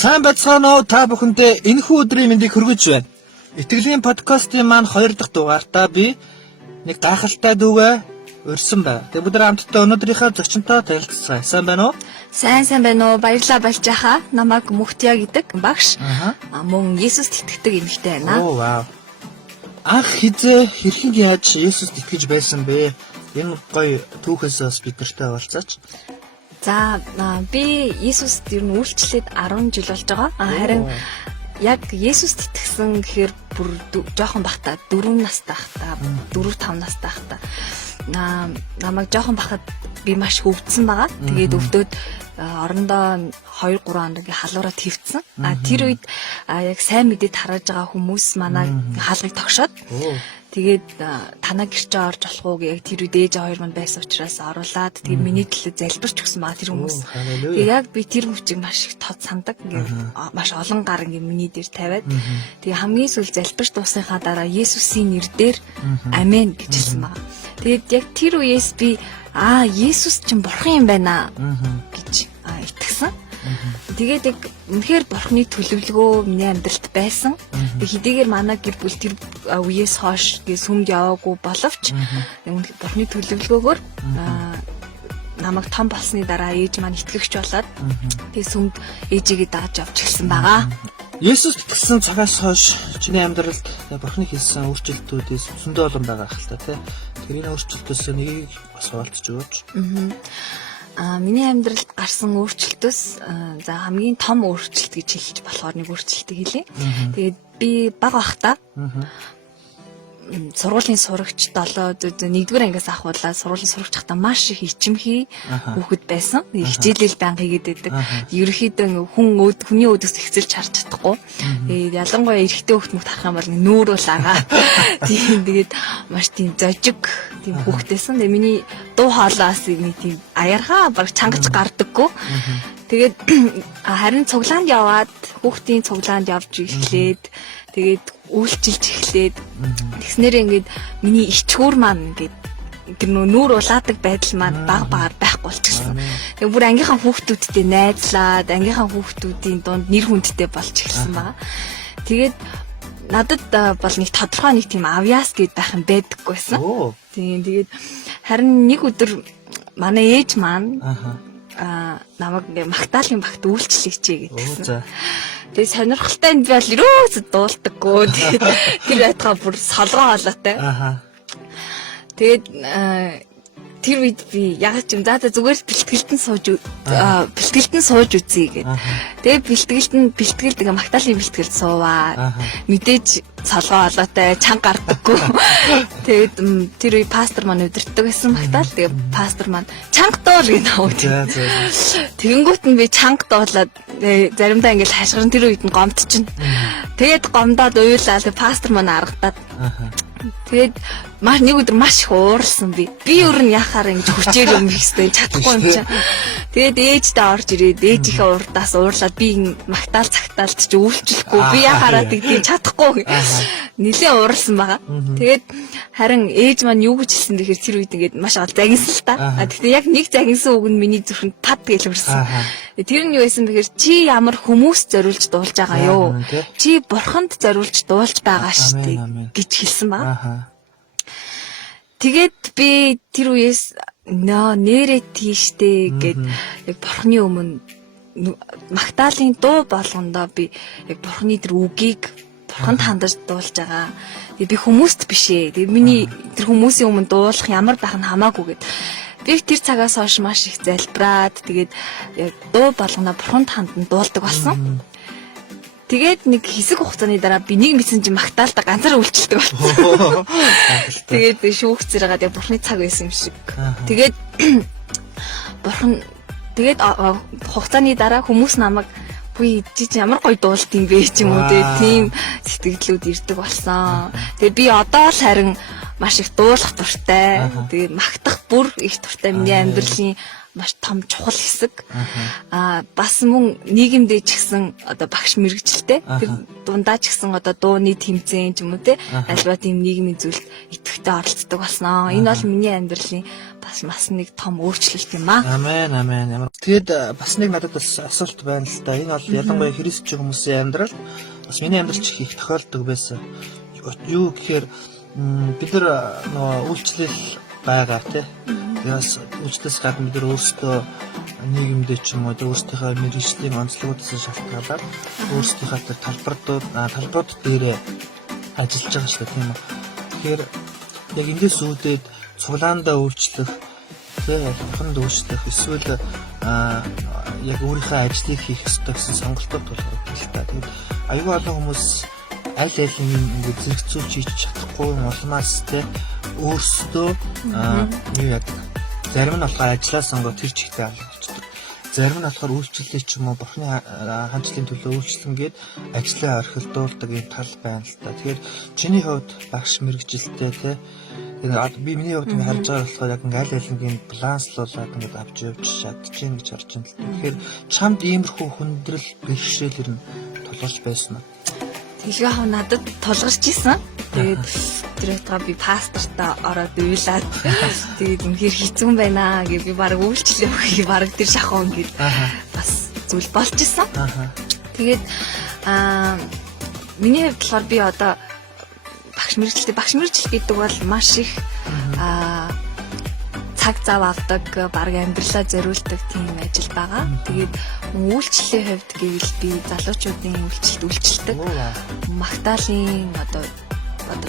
Сайн бацгаана уу та бүхэндээ энэхүү өдрийн мэндийг хүргэж байна. Итгэлийн подкастын маань 2 дахь дугаартаа би нэг гайхалтай дүүгээ урьсан байна. Тэгээ бүгд хамтдаа өнөөдрийнхөө зочинтой танилцсан. Сайн байна уу? Сайн байна уу? Баярлалаа болж байхаа. Намайг Мөхтия гэдэг багш. Мөн Есүст итгэдэг эмэгтэй байна. Оо вау. Анх хизээ хэрхэн яаж Есүст итгэж байсан бэ? Энэ гоё түүхээс спикертэй болцооч. За би Есүст ер нь үйлчлээд 10 жил болж байгаа. Харин яг Есүст итгэсэн гэхээр бүр жоохон бахта 4 настай хата 4-5 настай хата намайг жоохон бахад би маш хөвдсөн байгаа. Тэгээд өвдөөд орондоо 2-3 хоногийн халуураа твцсэн. Тэр үед яг сайн мэдээд хараж байгаа хүмүүс манай хаалгыг тогшоод тэгээд танаа гэрчээ орж болох уу гэж яг тэр үед ээж хоёр мань байсан учраас оруулаад тэгээд миний төлөө залбирч өгсөн байгаа тэр хүмүүс. Тэгээд яг би тэр хүчийг маш их тод сандаг. Ингээд маш олон гар ингээд миний дээр тавиад тэгээд хамгийн сүүл залбирч дуусныхаа дараа Есүсийн нэрээр амен гэж хэлсэн байгаа. Тэгээд яг тэр үеэс би Есүс чинь бурхан юм байна гэж итгэсэн. Тэгээд яг үнэхээр бурхны төлөвлөгөө миний амьдралд байсан. Хэдийгээр манай гэр бүл тэр үеэс хойш сүмд яваагүй боловч бурхны төлөвлөгөөгөөр намайг том болсны дараа ээж маань итгэгч болоод тэгээд сүмд ээжигээ дааж авч эхэлсэн байгаа. Есүс итгэсэн цагаас хойш чиний амьдралд бурхны хийсэн өөрчлөлтүүдээс зөндөө олон байгаа хэл та тийм. Тэрийн өөрчлөлтөөс нэгийг бас хуваалцж өгөөч. Миний амьдралд гарсан өөрчлөлтөөс за хамгийн том өөрчлөлт гэж хэлж болохоор нэг өөрчлөлтийг хэлье. Тэгээд би бага бахта сургуулийн сурагч 1-р ангиас ахуулаад сургуулийн сурагч хата маш их ичимхий хүүхэд байсан. Хичээлэл байнга хийгээд байдаг. Ерөнхийдөө хүний өөдөөс ихсэлж харж чадахгүй. Тэгээд ялангуяа эрэгтэй хүүхэд мөхт харах юм бол нүүрүүл агаа. Тэгээд маш тийм зожиг тийм хүүхдээсэн. Тэгээд миний дуу хоолоос нэг тийм аярхаа баг чангаж гардаггүй. Тэгээд харин цуглаанд яваад хүүхдийн цуглаанд явж эхлээд тэгээд үйлчилж эхлээд тэгснээр ингээд миний ичгүүр маань ингээд тэр нүүр улаадаг байдал маань баг байхгүй болчихсон. Тэгээ бүр ангийнхаа хүүхдүүдтэй найзлаад ангийнхаа хүүхдүүдийн дунд нэр хүндтэй болж эхэлсэн байгаа. Тэгээд надад бол нэг тодорхой нэг тийм авьяас гэдэг байх юм байдаггүйсэн. Тэгээд харин нэг өдөр манай ээж маань намайг ингээ магтаалын багт үйлчлэгчээ гэдгсэн. Тэгээ сонирхолтой нь би бол ерөөсөд дуулдаггүй. Тэр байтгаа бүр солгоо болоотой. Тэгээд тэр үед би яг ч юм зүгээр бэлтгэлтэн сууж үзье гэдэг. Тэгээ бэлтгэлд ингээ магтаалын бэлтгэлд сууваа. Мэдээж солгоо болоотой, чанга гардаггүй. Тэгээд тэр үе пастор маань удирддаг байсан магтаал. Тэгээ пастор маань чанга дуул гэж наваад. Тэгэнгүүт нь би чанга дуулаад заримдаа ингээл хашгирн тэр үед нь гомдчихно. Тэгээд гомдоод уйлаа. Тэгээ пастор маань аргадаад тэгээд нэг өдөр маш их ууралсан би. Би өөр нь яхаар ингэж хүчээр юм хийхтэй чадахгүй юм чинь. Тэгээд ээжтэй орж ирээд ээжийнхээ урдаас уурлаад би магтаал цагтаалт чи үйлчлэхгүй. Би яхаараа тэгдэж чадахгүй. Нилээ ууралсан байгаа. Тэгээд харин ээж маань юу гэж хэлсэн гэхээр тэр үед ингээд маш ол загинсан л та. Тэгтээ яг нэг загинсан үг нь миний зүрхэнд пад гэж хүрсэн. Тэр нь юу байсан бэхээр чи ямар хүмүүс зориулж дуулж байгаа юу? Чи бурханд зориулж дуулж байгаа штэ гэж хэлсэн байгаа. Тэгээд би тэр үеэс нэрээ тийштэй гэд яг бурхны өмнө магтаалын дуу болгондоо би яг бурхны тэр үгийг бурханд хандаж дуулж байгаа. Би хүмүүст биш ээ. Тэгээд миний тэр хүмүүсийн өмнө дуулах ямар байх нь хамаагүй гэд. Би тэр цагаас хойш маш их залбираад тэгээд яг дуу болгоно бурханд хандан дуулдаг болсон. Тэгээд нэг хэсэг хугацааны дараа би нэг мэдсэн чинь магтаалда ганцаар үйлчлдэг болсон. Тэгээд шүүгцээр хагаад яг бурхны цаг байсан юм шиг. Тэгээд хугацааны дараа хүмүүс намайг үгүй чи ямар гоё дуулт юм бэ ч юм уу тийм сэтгэлдлүүд ирдэг болсон. Тэгээд би одоо л харин маш их дуулах дуртай. Тэгээд магтах бүр их дуртай миний амьдралын маш том чухал хэсэг. Бас мөн нийгэмдээ ч гэсэн одоо багш мэрэгчлээ. Тэр дундаа ч гэсэн одоо дууны тэмцээн ч юм уу те альва тийм нийгмийн зүйлд идэвхтэй оролцдог болсноо. Энэ бол миний амьдралын бас нэг том өөрчлөлт юм аа. Амен. Тэгээд бас нэг надад бас асуулт байна л да. Энэ бол ялангуяа христч хүмүүсийн амьдрал бас миний амьдрал ч их тохиолддог байсан. Юу гэхээр бид нар нөгөө үйлчлэл байгаа тий. Яас үйлчлээс гадна бид нар өөрсдөө нийгэмдээ ч юм уу өөрсдийнхөө мэргэжлийн онцлогоодоос шалтгаалаад өөрсдийнхөө талбарууд дээрээ ажиллаж байгаа шүү дээ тийм үү. Тэгэхээр яг эндээс үүдээд цуглаандаа үйлчлэх тий бурханд үйлчлэх эсвэл яг өөрийнхөө ажлыг хийх ёстой гэсэн сонголтууд болгодог л та. Тэгээд аюул олон хүмүүс аль ингээд зэрэгцүүлж хийж чадахгүй улмаас те өөрсдөө юу яадаг. Зарим нь болохоор ажиллаа сонгоод тэр чигтээ алга болчихдог. Зарим нь болохоор үйлчлэлээ ч юм уу бурхны хамтлалын төлөө үйлчлэнгээд ажлаа орхилдуулдаг юм тал байна л та. Тэгэхээр чиний хувьд багш мэрэгжилтэй те би миний хувьд ингэ харж байгаа болохоор яг аль алингийн баланслуулаад ингэ авч явж чадчихээн гэж харж байна л та. Тэгэхээр чамд иймэрхүү хүндрэл бэрхшээлэр нь тулгарч байсан уу? Тэгээ хав надад тулгарч исэн. Тэгээд тэрэтгээ би пасторта ороод уйлаад тэгээд үнэхээр хэцүү байна гэж би баг үйлчлээ өгөхийг баг тэр шахуу ингээд бас зүйл болж исэн. Тэгээд миний хувьд болохоор би одоо багш мэрэгжил гэдэг бол маш их цаг зав авдаг, баг амьдралаа зориулдаг тийм ажил байгаа. Тэгээд үйлчлэлийн хувьд гэвэл би залуучуудын үйлчлэлд магтаалын одоо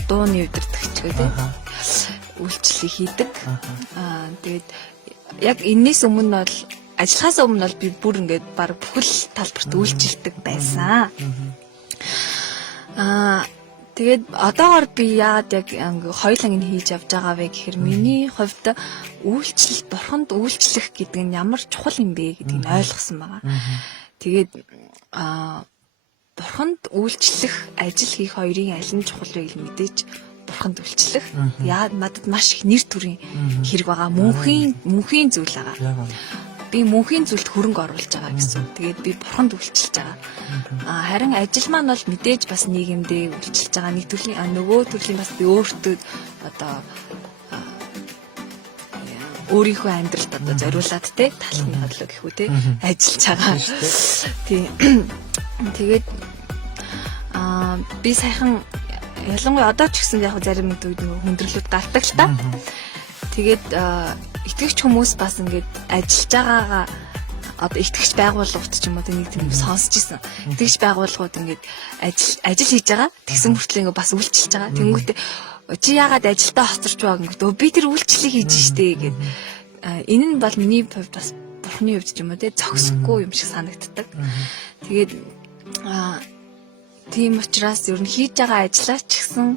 дууны удирдагч гэдэг үйлчлэлийг хийдэг. Тэгээд яг энэс өмнө бол ажиллахаас өмнө бол би бүр ингээд баг бүхэл талбарт үйлчлдэг байсан. Тэгээд одоогоор би яагаад яг хоёуланг нь хийж явж байгаа вэ гэхээр миний хувьд бурханд үйлчлэх гэдэг нь ямар чухал юм бэ гэдгийг ойлгосон байгаа. Тэгээд бурханд үйлчлэх, ажил хийх хоёрын аль нь чухал вэ гэж мэдээж бурханд үйлчлэх. Яагаад надад маш их нэр төрийн хэрэг байгаа. Мөнхийн зүйл байгаа. Би мөнхийн зүйлд хөрөнгө оруулж байгаа гэсэн. Тэгээд би бурханд үйлчилж байгаа. Харин ажил маань бол мэдээж бас нийгэмдээ үйлчилж байгаа. Нэг төрлийн нөгөө төрлийн бас би өөртөө одоо өөрийнхөө амьдралд одоо зориулаад те талхны бодлоо гэхүү те ажиллаж байгаа. Тэгээд би сайхан ялангуяа одоо ч гэсэн яг зарим үед хүндрэлүүд гардаг л та. Тэгээд итгэгч хүмүүс бас ингээд ажиллаж байгаагаа одоо итгэгч байгууллагууд ч юм уу нэг тийм сонсч ирсэн. Итгэгч байгууллагууд ингээд ажил хийж байгаа. Тэгсэн хүртэл ингээд бас үйлчилж байгаа. Тэнгүүтээ чи яагаад ажилдаа хоцорч байгаа ингээд би тэр үйлчлэлийг хийж штэ гэд. Энэ нь бол миний хувьд бас бурхны хувьд ч юм уу те зохисгүй юм шиг санагддаг. Тэгээд тийм учраас ер нь хийж байгаа ажиллаа ч гэсэн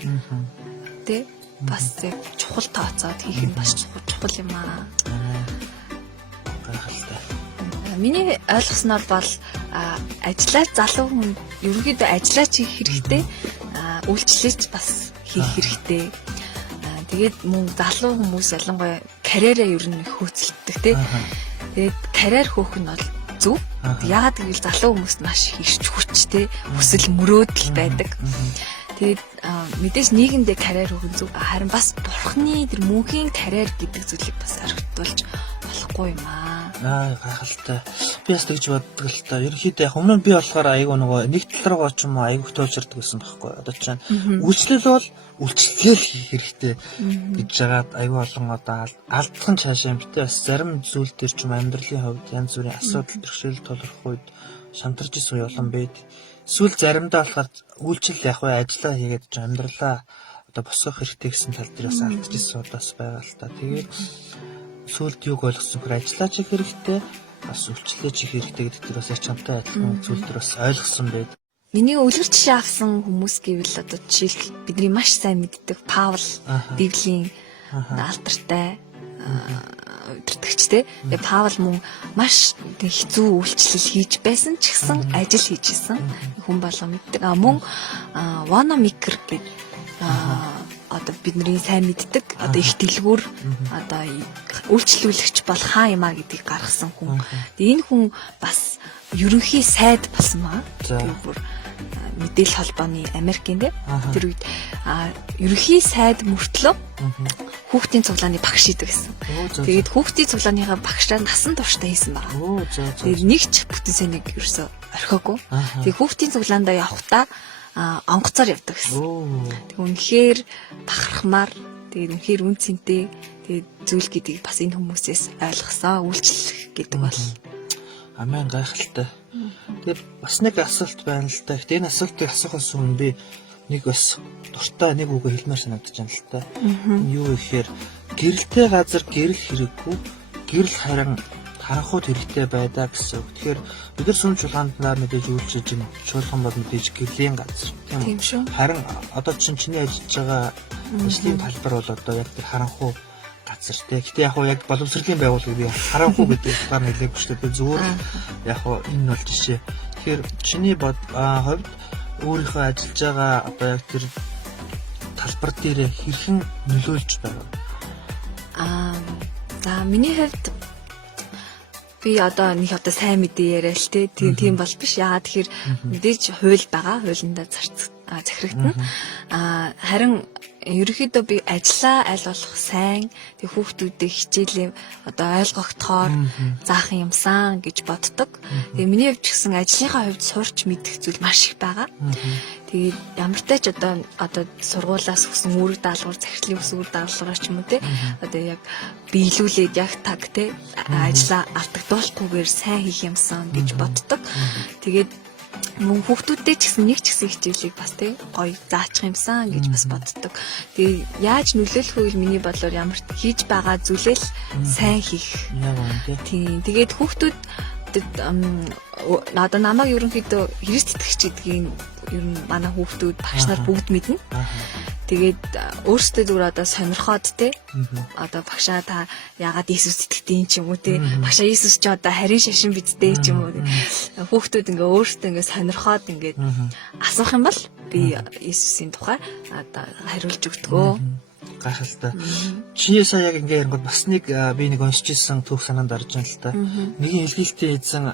те бас яг чухал тооцоод хийх нь бас чухал юм аа. Миний ойлгосноор бол ажиллаж залуу хүн ерөнхийдөө ажиллаж хийх хэрэгтэй, үйлчлэлч бас хийх хэрэгтэй. Тэгээд мөн залуу хүмүүс ялангуяа карьераа ер нь хөөцөлддөг тий. Тэгээд карьер хөөх нь бол зөв. Яагаад гэвэл залуу хүмүүст маш их ирч хүчтэй, хүсэл мөрөөдөл байдаг. Тэгээд мэдээж нийгэмдээ карьер хөгөн зүг харин бас бурхны тэр мөнхийн карьер гэдэг зүйлийг бас орхитуулж болохгүй юм аа. Гайхалтай. Би бас тэгж боддог л та. Ерөнхийдөө яг өмнө би болохоор айгүй нөгөө нэг тал руугаа ч юм уу айгүй туулжирдаг гэсэн байхгүй. Одоо чинь үйлчлэл бол үйлчлэл хийх хэрэгтэй гэж жагаад айгүй олон одоо алдсан цаашаа битээ бас зарим зүйл төр ч юм амьдралын хувьд янз бүрийн асуудал бэрхшээл тулгарх үед шантарч исэн юм байд. Эсвэл заримдаа болохоор үйлчлэл яг бай ажиллаа хийгээд амьдралаа одоо босгох хэрэгтэй гэсэн тал дээр бас алдчихсан удаас байгаа л та. Тэгээд сүлд юг ойлгосон хөр ажиллаач их хэрэгтэй бас үйлчлэлж их хэрэгтэй гэдэг дээр бас чамтай адилхан зүйл дээр бас ойлгосон байд. Миний үлгэр жишээ авсан хүмүүс гэвэл одоо жишээлбэл бидний маш сайн мэддэг Паул Библийн алдартай өдөртөгчтэй. Тэгээ Паул мөн маш хэцүү үйлчлэл хийж байсан ч гэсэн ажил хийж исэн хүн болго мэддэг. Мөн Wanamaker гэдэг одоо бидний сайн мэддэг одоо их дэлгүүр одоо үйлчлүүлэгч бол хаа юм а гэдгийг гаргасан хүн. Тэгээ энэ хүн бас ерөнхий сайд болсон маа. Тэгээ бүр мэдээлэл холбооны Америкийн тэр үед ерөнхий сайд мөртлөө хүүхдийн цуглааны багш идэг гэсэн. Тэгээд хүүхдийн цуглааныхаа багшаа насан туршдаа хийсэн байна. Тэгээд нэг ч бүтэн сайныг ерөөсө орхиогүй. Тэгээд хүүхдийн цуглаандаа явахдаа онгоцоор явдаг гэсэн. Тэг үнэхээр бахархмаар тэгээд үнэхээр үн цэнтэй тэгээд зүйл гэдгийг бас энэ хүмүүсээс ойлгосон. Үйлчлэх гэдэг бол амин гайхалтай. Тэгээд бас нэг асуулт байна л та. Гэтэ энэ асуултыг асуухаас өмнө би нэг бас дуртай нэг үгээ хэлмээр санагдаж байна л та. Юу гэхээр гэрэлтэй газар гэрэл хэрэггүй, гэрэл харин харанхуйд хэрэгтэй байдаа гэсэн үг. Тэгэхээр бид нар сүм чуулгандаа мэдээж үйлчилж байна. Чуулган бол мэдээж гэрлийн газар. Тийм шүү. Харин одоо чиний ажиллаж байгаа ажлын талбар бол одоо яг тэр харанхуй газар тий. Гэтэ яг яг боловсролын байгууллага би харанхуй гэдэг утгаар нэлээгүй шүү дээ. Зүгээр яг энэ бол жишээ. Тэгэхээр чиний хувьд өөрийнхөө ажиллаж байгаа одоо яг тэр талбар дээр хэрхэн нөлөөлж байгаа? За миний хувьд би одоо нэг одоо сайн мэдээ яриа л те тийм бол биш. Яагаад тэгэхээр мэдээж хууль байгаа. Хуулиндаа захирагдана. Харин ерөнхийдөө би ажиллаа аль болох сайн тэг хүүхдүүдээ хичээлээ одоо ойлгохтоор заах юмсан гэж боддог. Тэгээ миний хувьд ч гэсэн ажлынхаа хувьд сурч мэдэх зүйл маш их байгаа. Тэгээд ямар ч тач одоо сургуулаас өгсөн үүрэг даалгавар, захирлын өгсөн үүрэг даалгавар ч юм уу те одоо яг биелүүлээд яг таг те ажиллаа алдагдуулахгүйгээр сайн хийх юмсан гэж боддог. Тэгээд мөн хүүхдүүдтэй ч гэсэн нэг ч гэсэн хичээлийг бас тий гоё заачих юмсан гэж бас боддог. Тэгээ яаж нөлөөлөх вэ миний бодлоор ямар хийж байгаа зүйлээ л сайн хийх. Тийм. Тэгээд хүүхдүүд одоо намайг ерөнхийдөө хэрэгт итгэгч гэдгийг ер нь манай хүүхдүүд багш нар бүгд мэднэ. Тэгээд өөрсдөө зүгээр одоо сонирхоод те одоо багшаа та яагаад Иесус итгэдэг юм ч юм уу те багшаа Иесус ч одоо харин шашин бидтэй ч юм уу хүүхдүүд ингээ өөрсдөө ингээ сонирхоод ингээ асуух юм бол би Иесусийн тухай одоо хариулж өгдөгөө. Гайхалтай. Чиний сая яг ингээ ярангууд бас нэг би нэг уншиж ирсэн түүх санаанд орж байна л та. Нэгin илгээлтийн эзэн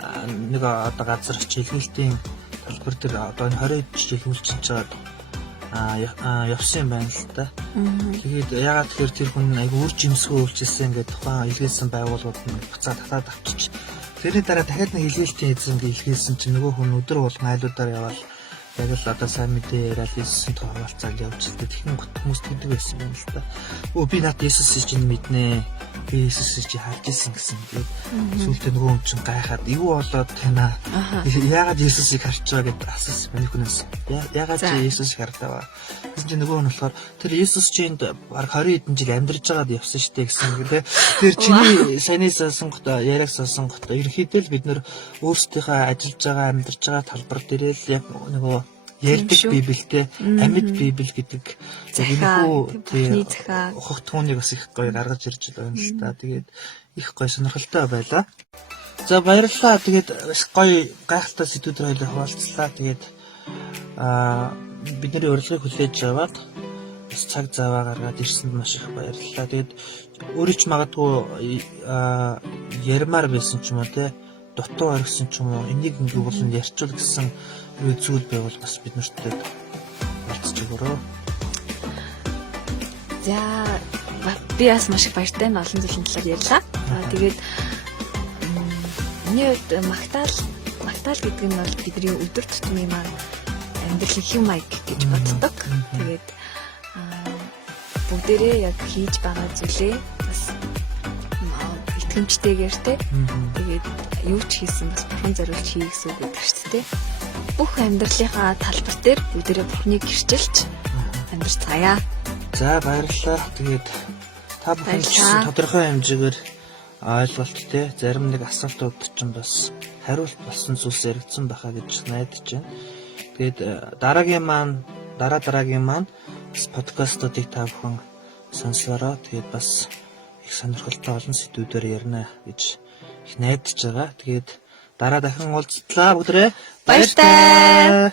нэг одоо газар очиж илгээлтийн талбар дээр одоо 20 жил үйлчилж байгаа явсан юм байна л та. Тэгээд ягаад тэгэхээр тэр хүн айгу үр жимсгүй үйлчилсэн ингээд тухайн илгээсэн байгууллагууд нь буцаад татаад авчиж. Тэрний дараа дахиад нэг илгээлтийн эзэн ингээ илгээсэн чинь нөгөө хүн өдөр болгон айлуудаар явал яг л одоо сайн мэдээ яриад Иесусийн тухай хаваалцаад явж байгаа. Тэгхэн хүмүүс тэгдэг байсан юм л та. Би над Иесусыг чинь мэднэ. Би Иесусыг чи харж ирсэн гэсэн. Тэгээд сүүлдээ нөгөө хүн чинь гайхаад юу болоод танаа яагаад Иесусыг харж байгаа гэд асуусан миний хүнээс. Яагаад чи Иесусыг хардаа? Гэсэн чинь нөгөө нь болохоор тэр Иесус чинь баг 20 хэдэн жил амьдарч байгаад явсан шүү дээ гэсэн гэлээ. Тэр чиний санаас сонгоход яриаг сонгоход ерөнхийдөө л бид нөр өөрсдийнхөө ажиллаж байгаа амьдарч байгаа талбар дээр л яг нөгөө ярьдаг Библиэтэй амьд Библи гэдэг энэ ухагт түүнийг бас их гоё гаргаж ирж байна л та. Тэгээд их гоё сонирхолтой байлаа. За баярлалаа. Тэгээд гоё гайхалтай сэдвүүдээр хоёул хуваалцлаа. Тэгээд бидний урилгыг хүлээж аваад бас цаг заваа гаргаад ирсэнд маш их баярлалаа. Тэгээд өөрөө ч магадгүй ярмаар байсан ч юм уу те дутуу оргисон ч юм уу энийг ингээ болон ярьчул гэсэн зүйл байвал бас бид нартай болцож өгөрөө. За би бас маш их баяртай олон зүйлийн талаар ярьлаа. Тэгээд миний хувьд магтаал гэдэг нь бол бидний өдөр тутмын маань амьдралын хэв маяг гэж боддог. Тэгээд бүгдээрээ яг хийж байгаа зүйлээ бас итгэмжтэйгээр те тэгээд юу ч хийсэн бас бурхан зориулж хий гэсэн үг гэдэг шүү дээ. Бүх амьдралынхаа талбар дээр бүгдээрээ бурхныг гэрчилж амьдарцгаая. За баярлалаа. Тэгээд та бүхэн тодорхой хэмжээгээр ойлголт те зарим нэг асуултууд чинь бас хариулт болсон зүйлс яригдсан байхаа гэж найдаж байна. Тэгээд дараагийн маань бас подкастуудыг та бүхэн сонслороо. Тэгээд бас их сонирхолтой олон сэдвүүдээр ярина гэж их найдаж байгаа. Тэгээд дараа дахин уулзтлаа бүгдээ. Баяртай.